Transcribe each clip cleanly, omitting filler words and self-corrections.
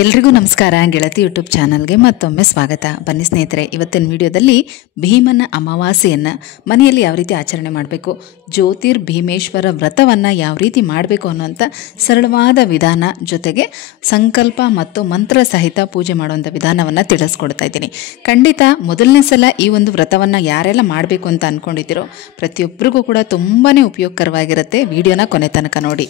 ಎಲ್ರಿಗೂ ನಮಸ್ಕಾರ. ಗೆಳತಿ ಯೂಟ್ಯೂಬ್ ಚಾನಲ್ಗೆ ಮತ್ತೊಮ್ಮೆ ಸ್ವಾಗತ. ಬನ್ನಿ ಸ್ನೇಹಿತರೆ, ಇವತ್ತಿನ ವಿಡಿಯೋದಲ್ಲಿ ಭೀಮನ ಅಮಾವಾಸ್ಯೆಯನ್ನು ಮನೆಯಲ್ಲಿ ಯಾವ ರೀತಿ ಆಚರಣೆ ಮಾಡಬೇಕು, ಜ್ಯೋತಿರ್ಭೀಮೇಶ್ವರ ವ್ರತವನ್ನು ಯಾವ ರೀತಿ ಮಾಡಬೇಕು ಅನ್ನೋಂಥ ಸರಳವಾದ ವಿಧಾನ ಜೊತೆಗೆ ಸಂಕಲ್ಪ ಮತ್ತು ಮಂತ್ರ ಸಹಿತ ಪೂಜೆ ಮಾಡುವಂಥ ವಿಧಾನವನ್ನು ತಿಳಿಸ್ಕೊಡ್ತಾ ಇದ್ದೀನಿ. ಖಂಡಿತ ಮೊದಲನೇ ಸಲ ಈ ಒಂದು ವ್ರತವನ್ನು ಯಾರೆಲ್ಲ ಮಾಡಬೇಕು ಅಂತ ಅಂದ್ಕೊಂಡಿದ್ದೀರೋ ಪ್ರತಿಯೊಬ್ಬರಿಗೂ ಕೂಡ ತುಂಬಾ ಉಪಯೋಗಕರವಾಗಿರುತ್ತೆ. ವಿಡಿಯೋನ ಕೊನೆ ತನಕ ನೋಡಿ.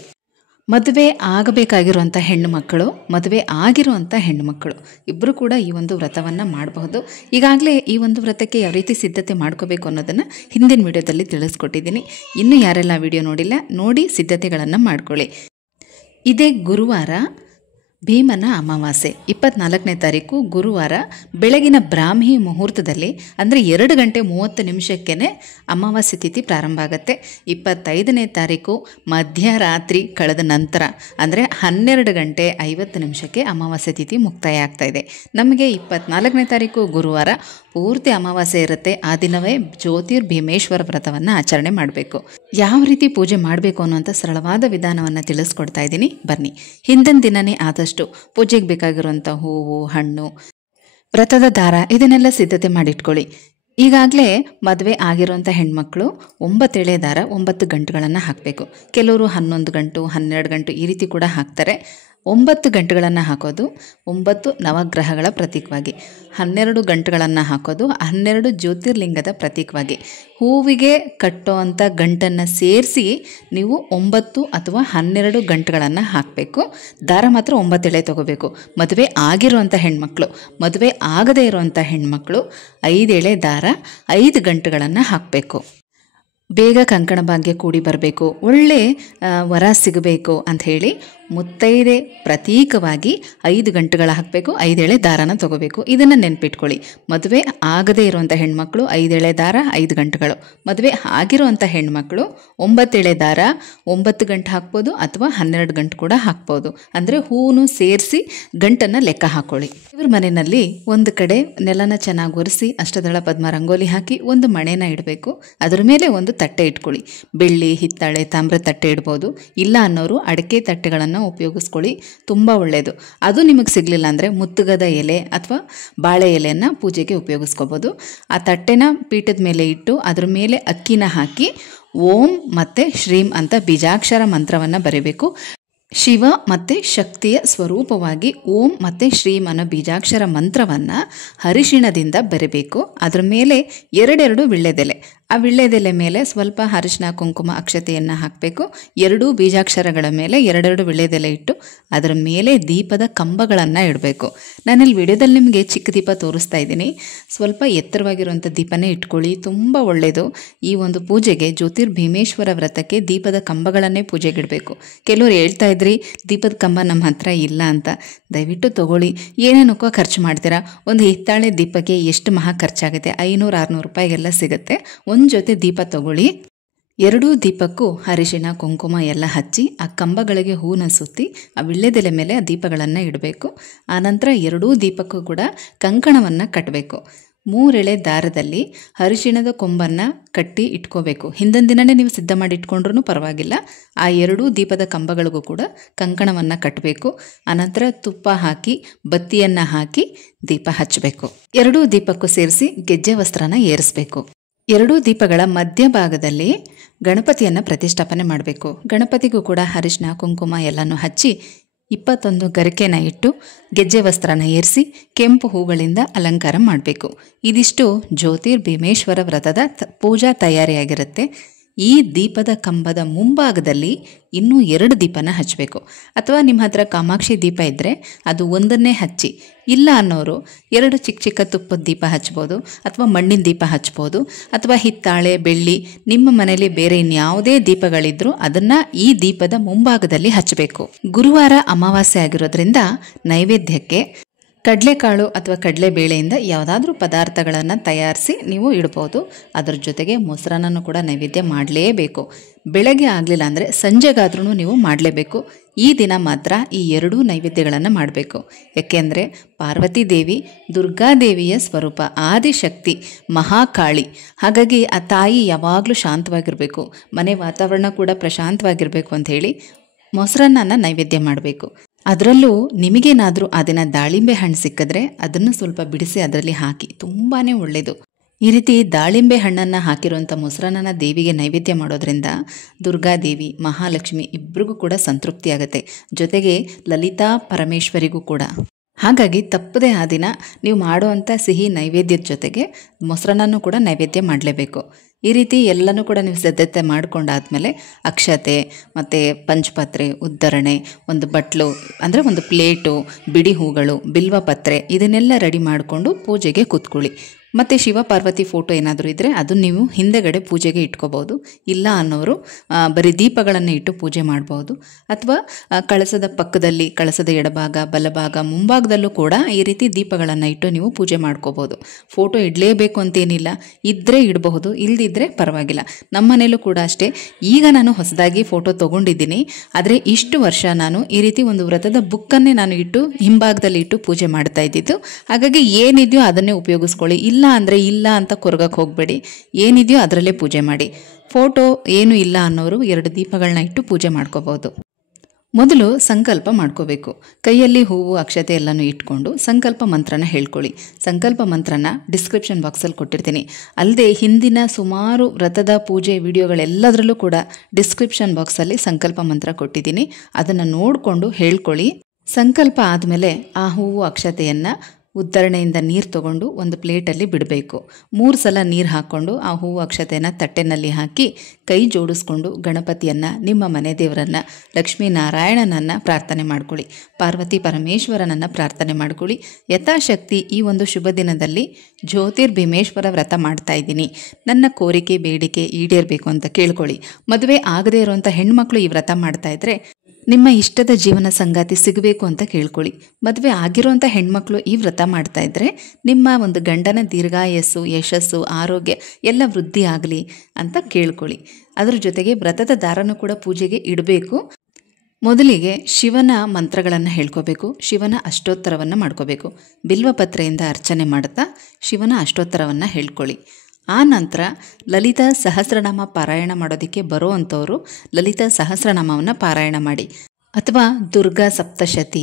ಮದುವೆ ಆಗಬೇಕಾಗಿರುವಂಥ ಹೆಣ್ಣು ಮಕ್ಕಳು, ಮದುವೆ ಆಗಿರುವಂಥ ಹೆಣ್ಣು ಮಕ್ಕಳು ಇಬ್ಬರು ಕೂಡ ಈ ಒಂದು ವ್ರತವನ್ನು ಮಾಡಬಹುದು. ಈಗಾಗಲೇ ಈ ಒಂದು ವ್ರತಕ್ಕೆ ಯಾವ ರೀತಿ ಸಿದ್ಧತೆ ಮಾಡ್ಕೋಬೇಕು ಅನ್ನೋದನ್ನು ಹಿಂದಿನ ವಿಡಿಯೋದಲ್ಲಿ ತಿಳಿಸ್ಕೊಟ್ಟಿದ್ದೀನಿ. ಇನ್ನೂ ಯಾರೆಲ್ಲ ವಿಡಿಯೋ ನೋಡಿಲ್ಲ, ನೋಡಿ ಸಿದ್ಧತೆಗಳನ್ನು ಮಾಡ್ಕೊಳ್ಳಿ. ಇದೇ ಗುರುವಾರ ಭೀಮನ ಅಮಾವಾಸ್ಯೆ 24ನೇ ತಾರೀಕು ಗುರುವಾರ ಬೆಳಗಿನ ಬ್ರಾಹ್ಮಿ ಮುಹೂರ್ತದಲ್ಲಿ ಅಂದರೆ 2:30 ಅಮಾವಾಸ್ಯೆ ತಿಥಿ ಪ್ರಾರಂಭ ಆಗುತ್ತೆ. 25ನೇ ತಾರೀಕು ಮಧ್ಯರಾತ್ರಿ ಕಳೆದ ನಂತರ ಅಂದರೆ 12:50 ಅಮಾವಾಸ್ಯೆ ತಿಥಿ ಮುಕ್ತಾಯ ಆಗ್ತಾ ಇದೆ. ನಮಗೆ 24ನೇ ತಾರೀಕು ಗುರುವಾರ ಪೂರ್ತಿ ಅಮಾವಾಸ್ಯೆ ಇರುತ್ತೆ. ಆ ದಿನವೇ ಜ್ಯೋತಿರ್ಭೀಮೇಶ್ವರ ವ್ರತವನ್ನು ಆಚರಣೆ ಮಾಡಬೇಕು. ಯಾವ ರೀತಿ ಪೂಜೆ ಮಾಡಬೇಕು ಅನ್ನೋಂಥ ಸರಳವಾದ ವಿಧಾನವನ್ನು ತಿಳಿಸ್ಕೊಡ್ತಾ ಇದ್ದೀನಿ. ಬನ್ನಿ, ಹಿಂದಿನ ದಿನವೇ ಆದಷ್ಟು ಪೂಜೆಗೆ ಬೇಕಾಗಿರುವಂಥ ಹೂವು, ಹಣ್ಣು, ವ್ರತದ ದಾರ ಇದನ್ನೆಲ್ಲ ಸಿದ್ಧತೆ ಮಾಡಿಟ್ಕೊಳ್ಳಿ. ಈಗಾಗಲೇ ಮದುವೆ ಆಗಿರುವಂಥ ಹೆಣ್ಮಕ್ಳು 9 ಎಳೆ ದಾರ 9 ಗಂಟುಗಳನ್ನು ಹಾಕಬೇಕು. ಕೆಲವರು 11 ಗಂಟು 12 ಗಂಟು ಈ ರೀತಿ ಕೂಡ ಹಾಕ್ತಾರೆ. 9 ಗಂಟುಗಳನ್ನು ಹಾಕೋದು 9 ನವಗ್ರಹಗಳ ಪ್ರತೀಕವಾಗಿ, 12 ಗಂಟುಗಳನ್ನು ಹಾಕೋದು 12 ಜ್ಯೋತಿರ್ಲಿಂಗದ ಪ್ರತೀಕವಾಗಿ. ಹೂವಿಗೆ ಕಟ್ಟುವಂಥ ಗಂಟನ್ನು ಸೇರಿಸಿ ನೀವು 9 ಅಥವಾ 12 ಗಂಟುಗಳನ್ನು ಹಾಕಬೇಕು. ದಾರ ಮಾತ್ರ 9 ಎಳೆ ತೊಗೋಬೇಕು. ಮದುವೆ ಆಗಿರುವಂಥ ಹೆಣ್ಮಕ್ಳು, ಮದುವೆ ಆಗದೇ ಇರುವಂಥ ಹೆಣ್ಮಕ್ಳು 5 ಎಳೆ ದಾರ 5 ಗಂಟುಗಳನ್ನು ಹಾಕಬೇಕು. ಬೇಗ ಕಂಕಣ ಭಾಗ್ಯ ಕೂಡಿ ಬರಬೇಕು, ಒಳ್ಳೆ ವರ ಸಿಗಬೇಕು ಅಂಥೇಳಿ ಮುತ್ತೈದೆ ಪ್ರತೀಕವಾಗಿ 5 ಗಂಟುಗಳ ಹಾಕಬೇಕು. 5 ಎಳೆ ದಾರನ ತೊಗೋಬೇಕು. ಇದನ್ನು ನೆನ್ಪಿಟ್ಕೊಳ್ಳಿ. ಮದುವೆ ಆಗದೇ ಇರುವಂಥ ಹೆಣ್ಮಕ್ಳು 5 ಎಳೆ ದಾರ 5 ಗಂಟುಗಳು, ಮದುವೆ ಆಗಿರುವಂಥ ಹೆಣ್ಮಕ್ಳು 9 ಎಳೆ ದಾರ 9 ಗಂಟು ಹಾಕ್ಬೋದು ಅಥವಾ 12 ಗಂಟು ಕೂಡ ಹಾಕ್ಬೋದು. ಅಂದರೆ ಹೂನು ಸೇರಿಸಿ ಗಂಟನ್ನು ಲೆಕ್ಕ ಹಾಕ್ಕೊಳ್ಳಿ. ಇವ್ರ ಮನೆಯಲ್ಲಿ ಒಂದು ಕಡೆ ನೆಲನ ಚೆನ್ನಾಗಿ ಒರೆಸಿ ಅಷ್ಟದಳ ಪದ್ಮ ರಂಗೋಲಿ ಹಾಕಿ ಒಂದು ಮಣೆನ ಇಡಬೇಕು. ಅದರ ಮೇಲೆ ಒಂದು ತಟ್ಟೆ ಇಟ್ಕೊಳ್ಳಿ. ಬೆಳ್ಳಿ, ಹಿತ್ತಾಳೆ, ತಾಮ್ರ ತಟ್ಟೆ ಇಡ್ಬೋದು. ಇಲ್ಲ ಅನ್ನೋರು ಅಡಿಕೆ ತಟ್ಟೆಗಳನ್ನು ಉಪಯೋಗಿಸ್ಕೊಳ್ಳಿ, ತುಂಬ ಒಳ್ಳೆಯದು. ಅದು ನಿಮಗೆ ಸಿಗಲಿಲ್ಲ ಅಂದರೆ ಮುತ್ತುಗದ ಎಲೆ ಅಥವಾ ಬಾಳೆ ಎಲೆಯನ್ನು ಪೂಜೆಗೆ ಉಪಯೋಗಿಸ್ಕೋಬೋದು. ಆ ತಟ್ಟೆನ ಪೀಠದ ಮೇಲೆ ಇಟ್ಟು ಅದರ ಮೇಲೆ ಅಕ್ಕಿನ ಹಾಕಿ ಓಂ ಮತ್ತು ಶ್ರೀಂ ಅಂತ ಬೀಜಾಕ್ಷರ ಮಂತ್ರವನ್ನು ಬರೀಬೇಕು. ಶಿವ ಮತ್ತು ಶಕ್ತಿಯ ಸ್ವರೂಪವಾಗಿ ಓಂ ಮತ್ತು ಶ್ರೀಂ ಅನ್ನೋ ಬೀಜಾಕ್ಷರ ಮಂತ್ರವನ್ನು ಅರಿಶಿಣದಿಂದ ಬರೀಬೇಕು. ಅದರ ಮೇಲೆ 2 ವಿಳ್ಳೆದೆಲೆ, ಆ ವಿಳ್ಳೆದೆಲೆ ಮೇಲೆ ಸ್ವಲ್ಪ ಅರಿಶಿಣ, ಕುಂಕುಮ, ಅಕ್ಷತೆಯನ್ನು ಹಾಕಬೇಕು. 2 ಬೀಜಾಕ್ಷರಗಳ ಮೇಲೆ 2 ವಿಳ್ಳೆದೆಲೆ ಇಟ್ಟು ಅದರ ಮೇಲೆ ದೀಪದ ಕಂಬಗಳನ್ನು ಇಡಬೇಕು. ನಾನಿಲ್ಲಿ ವಿಡಿಯೋದಲ್ಲಿ ನಿಮಗೆ ಚಿಕ್ಕ ದೀಪ ತೋರಿಸ್ತಾ ಇದ್ದೀನಿ. ಸ್ವಲ್ಪ ಎತ್ತರವಾಗಿರುವಂಥ ದೀಪನೇ ಇಟ್ಕೊಳ್ಳಿ, ತುಂಬ ಒಳ್ಳೆಯದು. ಈ ಒಂದು ಪೂಜೆಗೆ ಜ್ಯೋತಿರ್ಭೀಮೇಶ್ವರ ವ್ರತಕ್ಕೆ ದೀಪದ ಕಂಬಗಳನ್ನೇ ಪೂಜೆಗೆ ಇಡಬೇಕು. ಕೆಲವರು ಹೇಳ್ತಾ ಇದ್ರಿ ದೀಪದ ಕಂಬ ನಮ್ಮ ಹತ್ರ ಇಲ್ಲ ಅಂತ. ದಯವಿಟ್ಟು ತೊಗೊಳ್ಳಿ. ಏನೇನಕ್ಕೋ ಖರ್ಚು ಮಾಡ್ತೀರಾ. ಒಂದು ಹಿತ್ತಾಳೆ ದೀಪಕ್ಕೆ ಎಷ್ಟು ಮಹಾ ಖರ್ಚಾಗುತ್ತೆ, 500-600 ರೂಪಾಯಿಗೆಲ್ಲ ಸಿಗುತ್ತೆ. ಒಂದು ಜೊತೆ ದೀಪ ತಗೊಳ್ಳಿ. 2 ದೀಪಕ್ಕೂ ಅರಿಶಿಣ, ಕುಂಕುಮ ಎಲ್ಲ ಹಚ್ಚಿ ಆ ಕಂಬಗಳಿಗೆ ಹೂನ ಸುತ್ತಿ ಆ ವಿಳ್ಳೆದೆಲೆ ಮೇಲೆ ಆ ದೀಪಗಳನ್ನು ಇಡಬೇಕು. ಆನಂತರ 2 ದೀಪಕ್ಕೂ ಕೂಡ ಕಂಕಣವನ್ನು ಕಟ್ಟಬೇಕು. 3 ಎಳೆ ದಾರದಲ್ಲಿ ಅರಿಶಿಣದ ಕೊಂಬನ್ನು ಕಟ್ಟಿ ಇಟ್ಕೋಬೇಕು. ಹಿಂದಿನ ದಿನವೇ ನೀವು ಸಿದ್ಧ ಮಾಡಿ ಇಟ್ಕೊಂಡ್ರೂ ಪರವಾಗಿಲ್ಲ. ಆ 2 ದೀಪದ ಕಂಬಗಳಿಗೂ ಕೂಡ ಕಂಕಣವನ್ನು ಕಟ್ಟಬೇಕು. ಆನಂತರ ತುಪ್ಪ ಹಾಕಿ ಬತ್ತಿಯನ್ನು ಹಾಕಿ ದೀಪ ಹಚ್ಚಬೇಕು. 2 ದೀಪಕ್ಕೂ ಸೇರಿಸಿ ಗೆಜ್ಜೆ ವಸ್ತ್ರನ ಏರಿಸಬೇಕು. 2 ದೀಪಗಳ ಮಧ್ಯಭಾಗದಲ್ಲಿ ಗಣಪತಿಯನ್ನು ಪ್ರತಿಷ್ಠಾಪನೆ ಮಾಡಬೇಕು. ಗಣಪತಿಗೂ ಕೂಡ ಅರಿಶಿಣ, ಕುಂಕುಮ ಎಲ್ಲನೂ ಹಚ್ಚಿ 21 ಗರಿಕೆನ ಇಟ್ಟು ಗೆಜ್ಜೆ ವಸ್ತ್ರನ ಏರಿಸಿ ಕೆಂಪು ಹೂಗಳಿಂದ ಅಲಂಕಾರ ಮಾಡಬೇಕು. ಇದಿಷ್ಟು ಜ್ಯೋತಿರ್ಭೀಮೇಶ್ವರ ವ್ರತದ ಪೂಜಾ ತಯಾರಿಯಾಗಿರುತ್ತೆ. ಈ ದೀಪದ ಕಂಬದ ಮುಂಭಾಗದಲ್ಲಿ ಇನ್ನೂ 2 ದೀಪನ ಹಚ್ಚಬೇಕು. ಅಥವಾ ನಿಮ್ಮ ಹತ್ರ ಕಾಮಾಕ್ಷಿ ದೀಪ ಇದ್ದರೆ ಅದು ಒಂದನ್ನೇ ಹಚ್ಚಿ, ಇಲ್ಲ ಅನ್ನೋರು 2 ಚಿಕ್ಕ ಚಿಕ್ಕ ತುಪ್ಪದ ದೀಪ ಹಚ್ಬೋದು ಅಥವಾ ಮಣ್ಣಿನ ದೀಪ ಹಚ್ಬೋದು ಅಥವಾ ಹಿತ್ತಾಳೆ, ಬೆಳ್ಳಿ, ನಿಮ್ಮ ಮನೆಯಲ್ಲಿ ಬೇರೆ ಇನ್ಯಾವುದೇ ದೀಪಗಳಿದ್ರೂ ಅದನ್ನು ಈ ದೀಪದ ಮುಂಭಾಗದಲ್ಲಿ ಹಚ್ಚಬೇಕು. ಗುರುವಾರ ಅಮಾವಾಸ್ಯೆ ಆಗಿರೋದ್ರಿಂದ ನೈವೇದ್ಯಕ್ಕೆ ಕಡಲೆಕಾಳು ಅಥವಾ ಕಡಲೆಬೇಳೆಯಿಂದ ಯಾವುದಾದ್ರೂ ಪದಾರ್ಥಗಳನ್ನು ತಯಾರಿಸಿ ನೀವು ಇಡ್ಬೋದು. ಅದರ ಜೊತೆಗೆ ಮೊಸರನ್ನು ಕೂಡ ನೈವೇದ್ಯ ಮಾಡಲೇಬೇಕು. ಬೆಳಗ್ಗೆ ಆಗಲಿಲ್ಲ ಅಂದರೆ ಸಂಜೆಗಾದ್ರೂ ನೀವು ಮಾಡಲೇಬೇಕು. ಈ ದಿನ ಮಾತ್ರ ಈ 2 ನೈವೇದ್ಯಗಳನ್ನು ಮಾಡಬೇಕು. ಯಾಕೆಂದರೆ ಪಾರ್ವತಿ ದೇವಿ ದುರ್ಗಾದೇವಿಯ ಸ್ವರೂಪ, ಆದಿಶಕ್ತಿ, ಮಹಾಕಾಳಿ. ಹಾಗಾಗಿ ಆ ತಾಯಿ ಯಾವಾಗಲೂ ಶಾಂತವಾಗಿರಬೇಕು, ಮನೆ ವಾತಾವರಣ ಕೂಡ ಪ್ರಶಾಂತವಾಗಿರಬೇಕು ಅಂಥೇಳಿ ಮೊಸರನ್ನ ನೈವೇದ್ಯ ಮಾಡಬೇಕು. ಅದರಲ್ಲೂ ನಿಮಗೇನಾದರೂ ಆ ದಿನ ದಾಳಿಂಬೆ ಹಣ್ಣು ಸಿಕ್ಕಿದ್ರೆ ಅದನ್ನು ಸ್ವಲ್ಪ ಬಿಡಿಸಿ ಅದರಲ್ಲಿ ಹಾಕಿ, ತುಂಬಾ ಒಳ್ಳೆಯದು. ಈ ರೀತಿ ದಾಳಿಂಬೆ ಹಣ್ಣನ್ನು ಹಾಕಿರುವಂಥ ಮೊಸರನ್ನ ದೇವಿಗೆ ನೈವೇದ್ಯ ಮಾಡೋದ್ರಿಂದ ದುರ್ಗಾದೇವಿ, ಮಹಾಲಕ್ಷ್ಮಿ ಇಬ್ಬರಿಗೂ ಕೂಡ ಸಂತೃಪ್ತಿ ಆಗುತ್ತೆ, ಜೊತೆಗೆ ಲಲಿತಾ ಪರಮೇಶ್ವರಿಗೂ ಕೂಡ. ಹಾಗಾಗಿ ತಪ್ಪದೆ ಆ ದಿನ ನೀವು ಮಾಡುವಂಥ ಸಿಹಿ ನೈವೇದ್ಯದ ಜೊತೆಗೆ ಮೊಸರನ್ನೂ ಕೂಡ ನೈವೇದ್ಯ ಮಾಡಲೇಬೇಕು. ಈ ರೀತಿ ಎಲ್ಲನೂ ಕೂಡ ನೀವು ಸಿದ್ಧತೆ ಮಾಡಿಕೊಂಡಾದ್ಮೇಲೆ ಅಕ್ಷತೆ ಮತ್ತು ಪಂಚಪಾತ್ರೆ, ಉದ್ದರಣೆ, ಒಂದು ಬಟ್ಲು ಅಂದರೆ ಒಂದು ಪ್ಲೇಟು, ಬಿಡಿ ಹೂಗಳು, ಬಿಲ್ವ ಪತ್ರೆ ಇದನ್ನೆಲ್ಲ ರೆಡಿ ಮಾಡಿಕೊಂಡು ಪೂಜೆಗೆ ಕೂತ್ಕೊಳ್ಳಿ. ಮತ್ತು ಶಿವ ಪಾರ್ವತಿ ಫೋಟೋ ಏನಾದರೂ ಇದ್ದರೆ ಅದನ್ನು ನೀವು ಹಿಂದೆಗಡೆ ಪೂಜೆಗೆ ಇಟ್ಕೋಬೋದು. ಇಲ್ಲ ಅನ್ನೋರು ಬರೀ ದೀಪಗಳನ್ನು ಇಟ್ಟು ಪೂಜೆ ಮಾಡ್ಬೋದು. ಅಥವಾ ಕಳಸದ ಪಕ್ಕದಲ್ಲಿ, ಕಳಸದ ಎಡಭಾಗ, ಬಲಭಾಗ, ಮುಂಭಾಗದಲ್ಲೂ ಕೂಡ ಈ ರೀತಿ ದೀಪಗಳನ್ನು ಇಟ್ಟು ನೀವು ಪೂಜೆ ಮಾಡ್ಕೋಬೋದು. ಫೋಟೋ ಇಡಲೇಬೇಕು ಅಂತೇನಿಲ್ಲ, ಇದ್ದರೆ ಇಡಬಹುದು, ಇಲ್ಲದಿದ್ದರೆ ಪರವಾಗಿಲ್ಲ. ನಮ್ಮ ಮನೇಲೂ ಕೂಡ ಅಷ್ಟೇ. ಈಗ ನಾನು ಹೊಸದಾಗಿ ಫೋಟೋ ತೊಗೊಂಡಿದ್ದೀನಿ, ಆದರೆ ಇಷ್ಟು ವರ್ಷ ನಾನು ಈ ರೀತಿ ಒಂದು ವ್ರತದ ಬುಕ್ಕನ್ನೇ ನಾನು ಇಟ್ಟು ಹಿಂಭಾಗದಲ್ಲಿ ಇಟ್ಟು ಪೂಜೆ ಮಾಡ್ತಾ ಇದ್ದಿದ್ದು. ಹಾಗಾಗಿ ಏನಿದೆಯೋ ಅದನ್ನೇ ಉಪಯೋಗಿಸ್ಕೊಳ್ಳಿ. ಇಲ್ಲ ಅಂದರೆ ಇಲ್ಲ ಅಂತ ಕೊರಗಕ್ಕೆ ಹೋಗಬೇಡಿ, ಏನಿದೆಯೋ ಅದರಲ್ಲೇ ಪೂಜೆ ಮಾಡಿ. ಫೋಟೋ ಏನೂ ಇಲ್ಲ ಅನ್ನೋರು 2 ದೀಪಗಳನ್ನ ಇಟ್ಟು ಪೂಜೆ ಮಾಡ್ಕೋಬೋದು. ಮೊದಲು ಸಂಕಲ್ಪ ಮಾಡ್ಕೋಬೇಕು. ಕೈಯಲ್ಲಿ ಹೂವು, ಅಕ್ಷತೆ ಎಲ್ಲನೂ ಇಟ್ಕೊಂಡು ಸಂಕಲ್ಪ ಮಂತ್ರನ ಹೇಳ್ಕೊಳ್ಳಿ. ಸಂಕಲ್ಪ ಮಂತ್ರನ ಡಿಸ್ಕ್ರಿಪ್ಷನ್ ಬಾಕ್ಸಲ್ಲಿ ಕೊಟ್ಟಿರ್ತೀನಿ. ಅಲ್ಲದೆ ಹಿಂದಿನ ಸುಮಾರು ವ್ರತದ ಪೂಜೆ ವಿಡಿಯೋಗಳೆಲ್ಲದರಲ್ಲೂ ಕೂಡ ಡಿಸ್ಕ್ರಿಪ್ಷನ್ ಬಾಕ್ಸಲ್ಲಿ ಸಂಕಲ್ಪ ಮಂತ್ರ ಕೊಟ್ಟಿದ್ದೀನಿ, ಅದನ್ನು ನೋಡಿಕೊಂಡು ಹೇಳ್ಕೊಳ್ಳಿ. ಸಂಕಲ್ಪ ಆದಮೇಲೆ ಆ ಹೂವು, ಅಕ್ಷತೆಯನ್ನು ಉದ್ದರಣೆಯಿಂದ ನೀರು ತಗೊಂಡು ಒಂದು ಪ್ಲೇಟಲ್ಲಿ ಬಿಡಬೇಕು. 3 ಸಲ ನೀರು ಹಾಕ್ಕೊಂಡು ಆ ಹೂವು, ಅಕ್ಷತೆಯನ್ನು ತಟ್ಟೆನಲ್ಲಿ ಹಾಕಿ ಕೈ ಜೋಡಿಸ್ಕೊಂಡು ಗಣಪತಿಯನ್ನು, ನಿಮ್ಮ ಮನೆ ದೇವರನ್ನು, ಲಕ್ಷ್ಮೀನಾರಾಯಣನನ್ನು ಪ್ರಾರ್ಥನೆ ಮಾಡ್ಕೊಳ್ಳಿ. ಪಾರ್ವತಿ ಪರಮೇಶ್ವರನನ್ನು ಪ್ರಾರ್ಥನೆ ಮಾಡ್ಕೊಳ್ಳಿ. ಯಥಾಶಕ್ತಿ ಈ ಒಂದು ಶುಭ ದಿನದಲ್ಲಿ ಜ್ಯೋತಿರ್ಭೀಮೇಶ್ವರ ವ್ರತ ಮಾಡ್ತಾ ಇದ್ದೀನಿ, ನನ್ನ ಕೋರಿಕೆ ಬೇಡಿಕೆ ಈಡೇರಬೇಕು ಅಂತ ಕೇಳ್ಕೊಳ್ಳಿ. ಮದುವೆ ಆಗದೇ ಇರುವಂಥ ಹೆಣ್ಮಕ್ಳು ಈ ವ್ರತ ಮಾಡ್ತಾ ಇದ್ರೆ ನಿಮ್ಮ ಇಷ್ಟದ ಜೀವನ ಸಂಗಾತಿ ಸಿಗಬೇಕು ಅಂತ ಕೇಳ್ಕೊಳ್ಳಿ. ಮದುವೆ ಆಗಿರೋಂಥ ಹೆಣ್ಮಕ್ಳು ಈ ವ್ರತ ಮಾಡ್ತಾ ಇದ್ದರೆ ನಿಮ್ಮ ಒಂದು ಗಂಡನ ದೀರ್ಘಾಯಸ್ಸು, ಯಶಸ್ಸು, ಆರೋಗ್ಯ ಎಲ್ಲ ವೃದ್ಧಿ ಆಗಲಿ ಅಂತ ಕೇಳ್ಕೊಳ್ಳಿ. ಅದರ ಜೊತೆಗೆ ವ್ರತದ ದಾರನೂ ಕೂಡ ಪೂಜೆಗೆ ಇಡಬೇಕು. ಮೊದಲಿಗೆ ಶಿವನ ಮಂತ್ರಗಳನ್ನು ಹೇಳ್ಕೋಬೇಕು, ಶಿವನ ಅಷ್ಟೋತ್ತರವನ್ನು ಮಾಡ್ಕೋಬೇಕು. ಬಿಲ್ವಪತ್ರೆಯಿಂದ ಅರ್ಚನೆ ಮಾಡುತ್ತಾ ಶಿವನ ಅಷ್ಟೋತ್ತರವನ್ನು ಹೇಳ್ಕೊಳ್ಳಿ. ಆ ನಂತರ ಲಲಿತಾ ಸಹಸ್ರನಾಮ ಪಾರಾಯಣ ಮಾಡೋದಕ್ಕೆ ಬರೋ ಅಂಥವರು ಲಲಿತಾ ಸಹಸ್ರನಾಮವನ್ನು ಪಾರಾಯಣ ಮಾಡಿ. ಅಥವಾ ದುರ್ಗಾ ಸಪ್ತಶತಿ,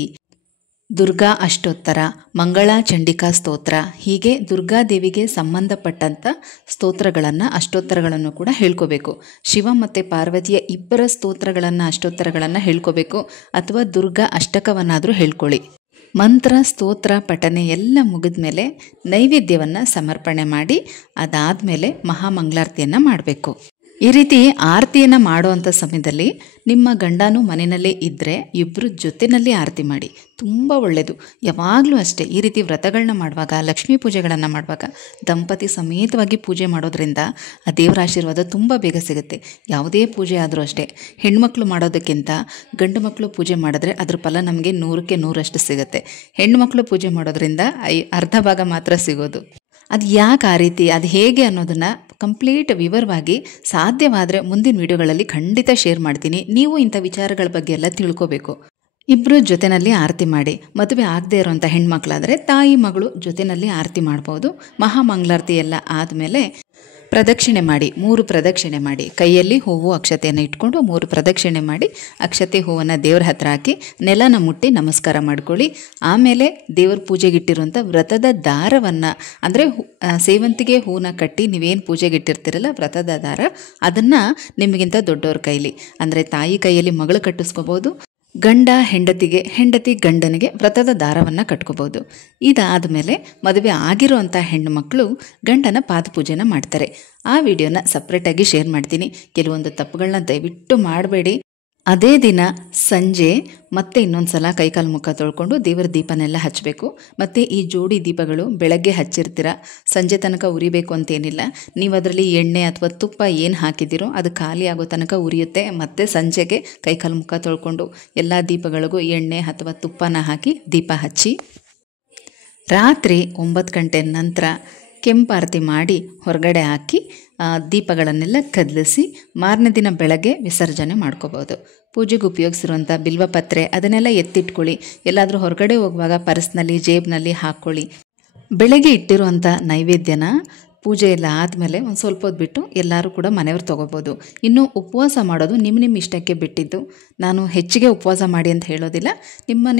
ದುರ್ಗಾ ಅಷ್ಟೋತ್ತರ, ಮಂಗಳಾ ಚಂಡಿಕಾ ಸ್ತೋತ್ರ, ಹೀಗೆ ದುರ್ಗಾದೇವಿಗೆ ಸಂಬಂಧಪಟ್ಟಂಥ ಸ್ತೋತ್ರಗಳನ್ನು, ಅಷ್ಟೋತ್ತರಗಳನ್ನು ಕೂಡ ಹೇಳ್ಕೋಬೇಕು. ಶಿವ ಮತ್ತು ಪಾರ್ವತಿಯ ಇಬ್ಬರ ಸ್ತೋತ್ರಗಳನ್ನು, ಅಷ್ಟೋತ್ತರಗಳನ್ನು ಹೇಳ್ಕೋಬೇಕು. ಅಥವಾ ದುರ್ಗಾ ಅಷ್ಟಕವನ್ನಾದರೂ ಹೇಳ್ಕೊಳ್ಳಿ. ಮಂತ್ರ, ಸ್ತೋತ್ರ, ಪಠನೆ ಎಲ್ಲ ಮುಗಿದ ಮೇಲೆ ನೈವೇದ್ಯವನ್ನು ಸಮರ್ಪಣೆ ಮಾಡಿ ಅದಾದಮೇಲೆ ಮಹಾಮಂಗಳಾರತಿಯನ್ನು ಮಾಡಬೇಕು. ಈ ರೀತಿ ಆರತಿಯನ್ನು ಮಾಡುವಂಥ ಸಮಯದಲ್ಲಿ ನಿಮ್ಮ ಗಂಡನೂ ಮನೆಯಲ್ಲೇ ಇದ್ದರೆ ಇಬ್ಬರು ಜೊತೆಯಲ್ಲಿ ಆರತಿ ಮಾಡಿ, ತುಂಬ ಒಳ್ಳೆಯದು. ಯಾವಾಗಲೂ ಅಷ್ಟೇ ಈ ರೀತಿ ವ್ರತಗಳನ್ನ ಮಾಡುವಾಗ, ಲಕ್ಷ್ಮೀ ಪೂಜೆಗಳನ್ನು ಮಾಡುವಾಗ ದಂಪತಿ ಸಮೇತವಾಗಿ ಪೂಜೆ ಮಾಡೋದ್ರಿಂದ ಆ ದೇವರ ಆಶೀರ್ವಾದ ತುಂಬ ಬೇಗ ಸಿಗುತ್ತೆ. ಯಾವುದೇ ಪೂಜೆ ಆದರೂ ಅಷ್ಟೇ, ಹೆಣ್ಮಕ್ಳು ಮಾಡೋದಕ್ಕಿಂತ ಗಂಡು ಮಕ್ಕಳು ಪೂಜೆ ಮಾಡಿದ್ರೆ ಅದ್ರ ಫಲ ನಮಗೆ 100ಕ್ಕೆ 100ರಷ್ಟು ಸಿಗುತ್ತೆ. ಹೆಣ್ಮಕ್ಳು ಪೂಜೆ ಮಾಡೋದ್ರಿಂದ ಅರ್ಧ ಭಾಗ ಮಾತ್ರ ಸಿಗೋದು. ಅದು ಯಾಕೆ ಆ ರೀತಿ, ಅದು ಹೇಗೆ ಅನ್ನೋದನ್ನು ಕಂಪ್ಲೀಟ್ ವಿವರವಾಗಿ ಸಾಧ್ಯವಾದರೆ ಮುಂದಿನ ವಿಡಿಯೋಗಳಲ್ಲಿ ಖಂಡಿತ ಶೇರ್ ಮಾಡ್ತೀನಿ. ನೀವು ಇಂಥ ವಿಚಾರಗಳ ಬಗ್ಗೆ ಎಲ್ಲ ತಿಳ್ಕೋಬೇಕು. ಇಬ್ಬರು ಜೊತೆಯಲ್ಲಿ ಆರತಿ ಮಾಡಿ. ಮದುವೆ ಆಗದೆ ಇರೋಂಥ ಹೆಣ್ಮಕ್ಳಾದರೆ ತಾಯಿ ಮಗಳು ಜೊತೆಯಲ್ಲಿ ಆರತಿ ಮಾಡ್ಬೋದು. ಮಹಾಮಂಗಳಾರತಿ ಎಲ್ಲ ಆದಮೇಲೆ ಪ್ರದಕ್ಷಿಣೆ ಮಾಡಿ, 3 ಪ್ರದಕ್ಷಿಣೆ ಮಾಡಿ, ಕೈಯಲ್ಲಿ ಹೂವು ಅಕ್ಷತೆಯನ್ನು ಇಟ್ಕೊಂಡು 3 ಪ್ರದಕ್ಷಿಣೆ ಮಾಡಿ ಅಕ್ಷತೆ ಹೂವನ್ನು ದೇವ್ರ ಹತ್ರ ಹಾಕಿ ನೆಲನ ಮುಟ್ಟಿ ನಮಸ್ಕಾರ ಮಾಡ್ಕೊಳ್ಳಿ. ಆಮೇಲೆ ದೇವ್ರ ಪೂಜೆಗಿಟ್ಟಿರುವಂಥ ವ್ರತದ ದಾರವನ್ನು, ಅಂದರೆ ಸೇವಂತಿಗೆ ಹೂವನ್ನ ಕಟ್ಟಿ ನೀವೇನು ಪೂಜೆಗಿಟ್ಟಿರ್ತೀರಲ್ಲ ವ್ರತದ ದಾರ, ಅದನ್ನು ನಿಮಗಿಂತ ದೊಡ್ಡವ್ರ ಕೈಲಿ, ಅಂದರೆ ತಾಯಿ ಕೈಯಲ್ಲಿ ಮಗಳು ಕಟ್ಟಿಸ್ಕೋಬೋದು, ಗಂಡ ಹೆಂಡತಿಗೆ, ಹೆಂಡತಿ ಗಂಡನಿಗೆ ವ್ರತದ ದಾರವನ್ನು ಕಟ್ಕೋಬೋದು. ಇದಾದಮೇಲೆ ಮದುವೆ ಆಗಿರೋಂಥ ಹೆಣ್ಣು ಮಕ್ಕಳು ಗಂಡನ ಪಾದಪೂಜೆನ ಮಾಡ್ತಾರೆ. ಆ ವಿಡಿಯೋನ ಸಪ್ರೇಟಾಗಿ ಶೇರ್ ಮಾಡ್ತೀನಿ. ಕೆಲವೊಂದು ತಪ್ಪುಗಳನ್ನ ದಯವಿಟ್ಟು ಮಾಡಬೇಡಿ. ಅದೇ ದಿನ ಸಂಜೆ ಮತ್ತೆ ಇನ್ನೊಂದು ಸಲ ಕೈಕಾಲು ಮುಖ ತೊಳ್ಕೊಂಡು ದೇವರ ದೀಪನೆಲ್ಲ ಹಚ್ಚಬೇಕು. ಮತ್ತು ಈ ಜೋಡಿ ದೀಪಗಳು ಬೆಳಗ್ಗೆ ಹಚ್ಚಿರ್ತೀರ, ಸಂಜೆ ತನಕ ಉರಿಬೇಕು ಅಂತೇನಿಲ್ಲ. ನೀವು ಅದರಲ್ಲಿ ಎಣ್ಣೆ ಅಥವಾ ತುಪ್ಪ ಏನು ಹಾಕಿದ್ದೀರೋ ಅದು ಖಾಲಿ ಆಗೋ ತನಕ ಉರಿಯುತ್ತೆ. ಮತ್ತು ಸಂಜೆಗೆ ಕೈಕಾಲು ಮುಖ ತೊಳ್ಕೊಂಡು ಎಲ್ಲ ದೀಪಗಳಿಗೂ ಎಣ್ಣೆ ಅಥವಾ ತುಪ್ಪನ ಹಾಕಿ ದೀಪ ಹಚ್ಚಿ, ರಾತ್ರಿ 9 ಗಂಟೆ ನಂತರ ಕೆಂಪಾರತಿ ಮಾಡಿ ಹೊರಗಡೆ ಹಾಕಿ ದೀಪಗಳನ್ನೆಲ್ಲ ಕದಲಿಸಿ ಮಾರನೇ ದಿನ ಬೆಳಗ್ಗೆ ವಿಸರ್ಜನೆ ಮಾಡ್ಕೋಬೋದು. ಪೂಜೆಗೆ ಉಪಯೋಗಿಸಿರುವಂಥ ಬಿಲ್ವಪತ್ರೆ ಅದನ್ನೆಲ್ಲ ಎತ್ತಿಟ್ಕೊಳ್ಳಿ. ಎಲ್ಲಾದರೂ ಹೊರಗಡೆ ಹೋಗುವಾಗ ಪರ್ಸ್ನಲ್ಲಿ, ಜೇಬ್ನಲ್ಲಿ ಹಾಕ್ಕೊಳ್ಳಿ. ಬೆಳಗ್ಗೆ ಇಟ್ಟಿರುವಂಥ ನೈವೇದ್ಯನ ಪೂಜೆ ಎಲ್ಲ ಆದಮೇಲೆ ಒಂದು ಸ್ವಲ್ಪ ಹೊತ್ತು ಬಿಟ್ಟು ಎಲ್ಲರೂ ಕೂಡ ಮನೆಯವ್ರು ತೊಗೋಬೋದು. ಇನ್ನು ಉಪವಾಸ ಮಾಡೋದು ನಿಮ್ಮ ಇಷ್ಟಕ್ಕೆ ಬಿಟ್ಟಿದ್ದು. ನಾನು ಹೆಚ್ಚಿಗೆ ಉಪವಾಸ ಮಾಡಿ ಅಂತ ಹೇಳೋದಿಲ್ಲ.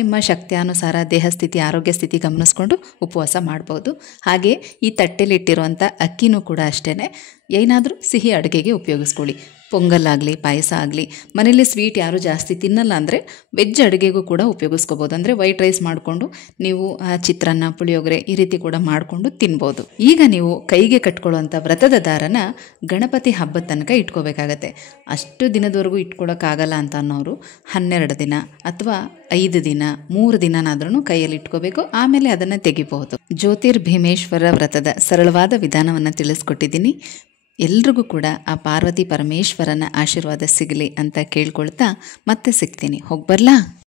ನಿಮ್ಮ ಶಕ್ತಿಯಾನುಸಾರ ದೇಹ ಸ್ಥಿತಿ ಆರೋಗ್ಯ ಸ್ಥಿತಿ ಗಮನಿಸ್ಕೊಂಡು ಉಪವಾಸ ಮಾಡ್ಬೋದು. ಹಾಗೆ ಈ ತಟ್ಟೆಲಿಟ್ಟಿರುವಂಥ ಅಕ್ಕಿನೂ ಕೂಡ ಅಷ್ಟೇ ಏನಾದರೂ ಸಿಹಿ ಅಡುಗೆಗೆ ಉಪಯೋಗಿಸ್ಕೊಳ್ಳಿ. ಪೊಂಗಲ್ ಆಗಲಿ, ಪಾಯಸ ಆಗಲಿ. ಮನೇಲಿ ಸ್ವೀಟ್ ಯಾರೂ ಜಾಸ್ತಿ ತಿನ್ನಲ್ಲ ಅಂದರೆ ವೆಜ್ ಅಡುಗೆಗೂ ಕೂಡ ಉಪಯೋಗಿಸ್ಕೋಬೋದು. ಅಂದರೆ ವೈಟ್ ರೈಸ್ ಮಾಡಿಕೊಂಡು ನೀವು ಚಿತ್ರಾನ್ನ, ಪುಳಿಯೋಗರೆ ಈ ರೀತಿ ಕೂಡ ಮಾಡಿಕೊಂಡು ತಿನ್ಬೋದು. ಈಗ ನೀವು ಕೈಗೆ ಕಟ್ಕೊಳ್ಳುವಂಥ ವ್ರತದ ದಾರನ ಗಣಪತಿ ಹಬ್ಬದ ತನಕ ಇಟ್ಕೋಬೇಕಾಗತ್ತೆ. ಅಷ್ಟು ದಿನದವರೆಗೂ ಇಟ್ಕೊಳ್ಳೋಕ್ಕಾಗಲ್ಲ ಅಂತ ಅನ್ನೋರು 12 ದಿನ ಅಥವಾ 5 ದಿನ 3 ದಿನನಾದ್ರೂ ಕೈಯಲ್ಲಿ ಇಟ್ಕೋಬೇಕು. ಆಮೇಲೆ ಅದನ್ನು ತೆಗಿಬಹುದು. ಜ್ಯೋತಿರ್ಭೀಮೇಶ್ವರ ವ್ರತದ ಸರಳವಾದ ವಿಧಾನವನ್ನು ತಿಳಿಸ್ಕೊಟ್ಟಿದ್ದೀನಿ. ಎಲ್ರಿಗೂ ಕೂಡ ಆ ಪಾರ್ವತಿ ಪರಮೇಶ್ವರನ ಆಶೀರ್ವಾದ ಸಿಗಲಿ ಅಂತ ಕೇಳ್ಕೊಳ್ತಾ ಮತ್ತೆ ಸಿಗ್ತೀನಿ. ಹೋಗ್ಬರ್ಲಾ?